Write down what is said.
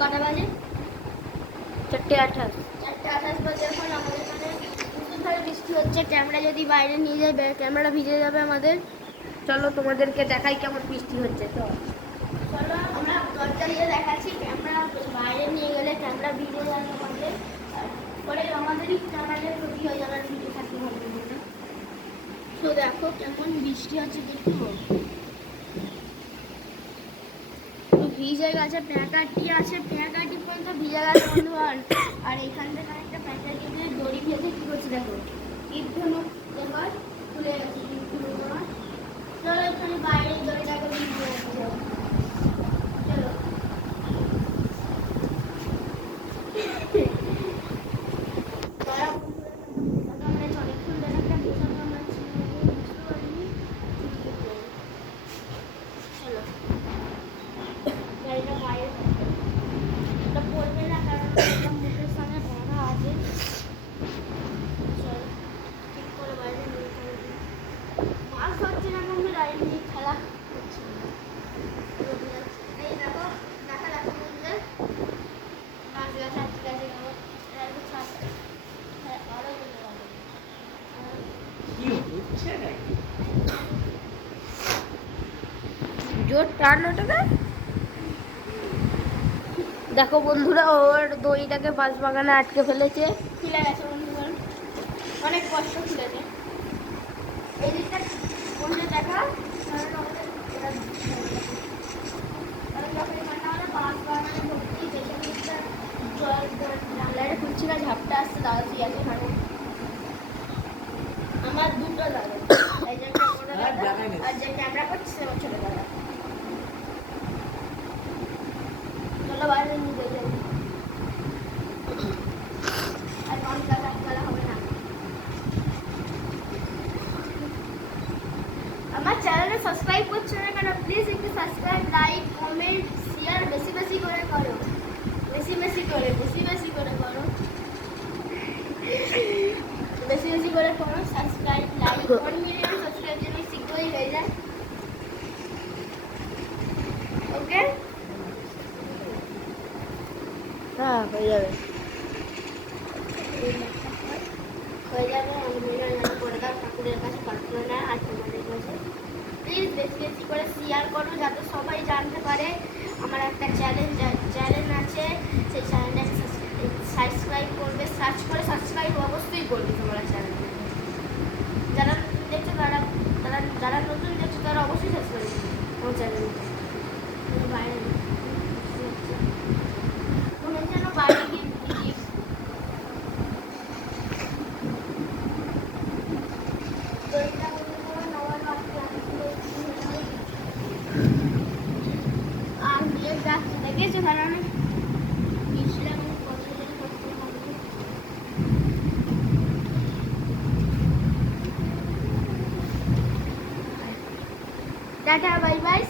কটা বাজে? 4:28। 4:28 বাজে। এখন আমাদের এখানে মুষলধারে বৃষ্টি হচ্ছে। ক্যামেরা যদি বাইরে নিয়ে যাই ক্যামেরা ভিজে যাবে আমাদের। চলো তোমাদেরকে দেখাই কেমন বৃষ্টি হচ্ছে। তো চলো আমরা দরজা দিয়ে দেখাচ্ছি। ক্যামেরা বাইরে নিয়ে গেলে ক্যামেরা ভিজে যাবে আমাদের, পরে আমাদেরই চ্যানেলের ক্ষতি হয়ে যাবে ভিডিও থাকতে হবে না। তো দেখো কেমন বৃষ্টি হচ্ছে, দেখো ভিজে গেছে, প্যাঁকাটি আছে, প্যাঁকাটি পর্যন্ত ভিজে গেছে বন্ধুগণ। আর এখান থেকে একটা প্যাঁকাটি দিয়ে দড়ি ভেজে কি করছে দেখো, ঈদ ধনুক এবার খুলে গেছে। চলো এখানে বাইরে দড়িটাকে ভিজে যাচ্ছে। চলো অনেকক্ষণ ধরে একটা বসানো আমরা বুঝতে পারিনি। চলো গাড়িটা বাইরে এটা পড়বে না, কারণ মুখের সঙ্গে বাঁধা আছে। চল ঠিক করে বাইরে নিয়ে মাছ ধরছে না, কিন্তু গাড়ি নিয়ে খেলা করছে। এই দেখো দেখা যাচ্ছে বলতে মাছ গাছে আটকে গেছে। আরো জোর টান ওটাকে। দেখো বন্ধুরা, ওর দড়িটাকে বাঁশবাগানে আটকে ফেলেছে। খুলে গেছে বন্ধুগণ, অনেক কষ্ট খুলেছে। এই দিকটা বন্ধু দেখা, ঝাপটা আসছে দাদা আছে আমার দুটো দাদা, আর যে ক্যামেরা করছে সে ছোট দাদা। চলো বাইরে নিয়ে যাই, আর অনেক দাদা খেলা হবে না। আমার চ্যানেলে সাবস্ক্রাইব করছো না কেন? প্লিজ একটু সাবস্ক্রাইব, লাইক, কমেন্ট, শেয়ার বেশি বেশি করে করো, বেশি বেশি করে করো, বেশি বেশি করে করো সাবস্ক্রাইব, লাইক। 1 মিলিয়ন সাবস্ক্রাইব যেন শীঘ্রই হয়ে যায়। ওকে, হ্যাঁ হয়ে যাবে। হয়ে যাবে। আমি যেন করে দাও ঠাকুরের কাছে প্রার্থনা, আর তোমাদের কাছে প্লিজ বেশি বেশি করে শেয়ার করো, যাতে সবাই জানতে পারে আমার একটা চ্যানেল আছে। সেই চ্যানেলটাকে সাবস্ক্রাইব করবে, সার্চ করে সাবস্ক্রাইব অবশ্যই করবে তোমরা চ্যানেলটা। যারা নতুন দেখছো যারা নতুন দেখছো তারা অবশ্যই সাবস্ক্রাইব করবে আমার চ্যানেলটা। বাইরে মনে যেন বাইরে গিয়ে আর বিয়ের গাছ দেখেছো কারণ টাটা, বাই বাই।